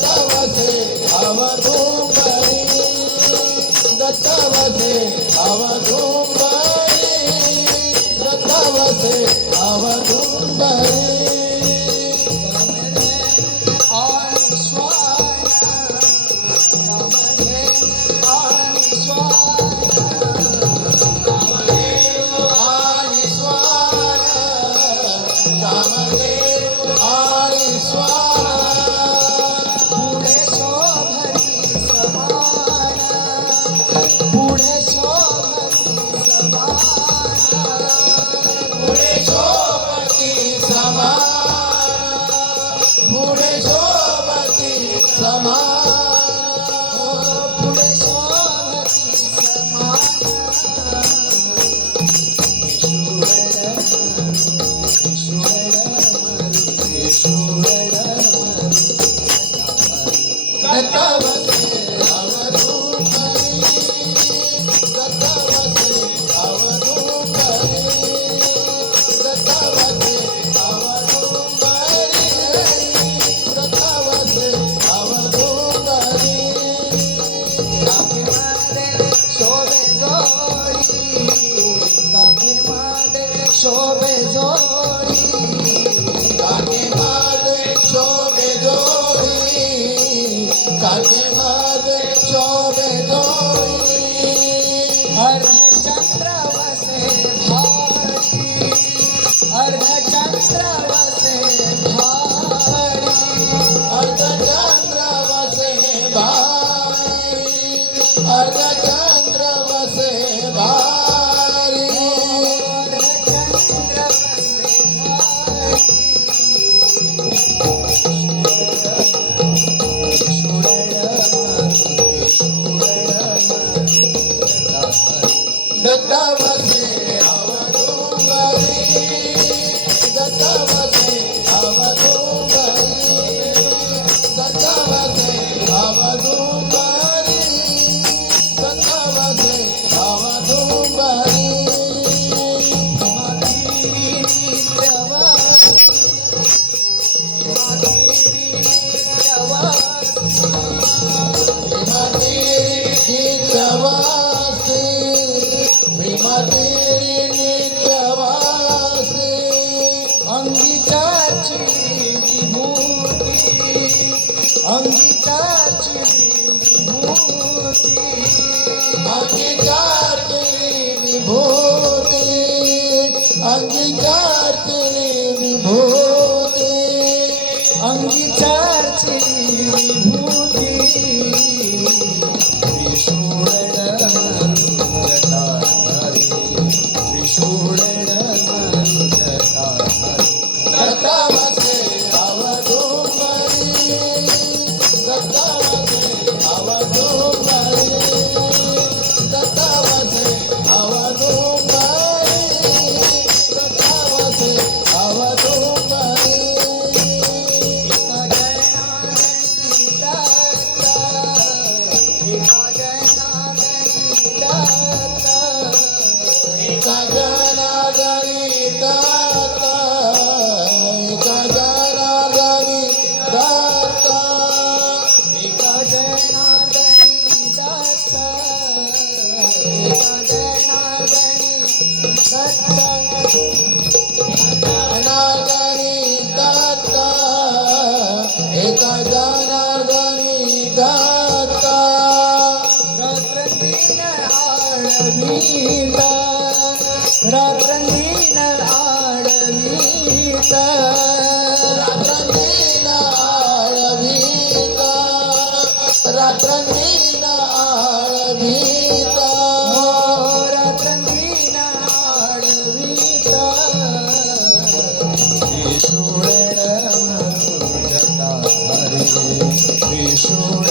दत्तवसे अवधूंबरी दत्तवसे अवधूंबरी दत्तवसे अवधूंबरी शोभे जोडी काके मादे शोभे जोडी काके मादे शोभे जोडी अर्ध चंद्र वसे भारी अर्ध चंद्र वसे भारी अर्ध चंद्र वसे भारी अर्ध चंद्र वसे भारी दत्तवसे अवधूंबरी दत्तवसे अवधूंबरी दत्तवसे अवधूंबरी दत्तवसे अवधूंबरी तेरी नित्यवासी अंगीकाची विभूती अंगीकाची विभूती अंगीकार तेरी विभूति अंगीकार तेरी विभूति अंगीकाची विभूती दत्तवसे अवधूंबरी दत्तवसे अवधूंबरी दत्तवसे अवधूंबरी दत्तवसे अवधूंबरी एका जनार्दनी दाता एका जनार्दनी दाता एका जनार्दनी दाता एका जनार्दनी दाता जनार्दनी दाता एका जनार्दनी दाता रात्रंदीन आळवीता रात्रंदीन आळवीता रात्रंदीन आळवीता रात्रंदीन आळवीता रात्रंदीन आळवीता विष्णुरण मनुजता हरे विष्णु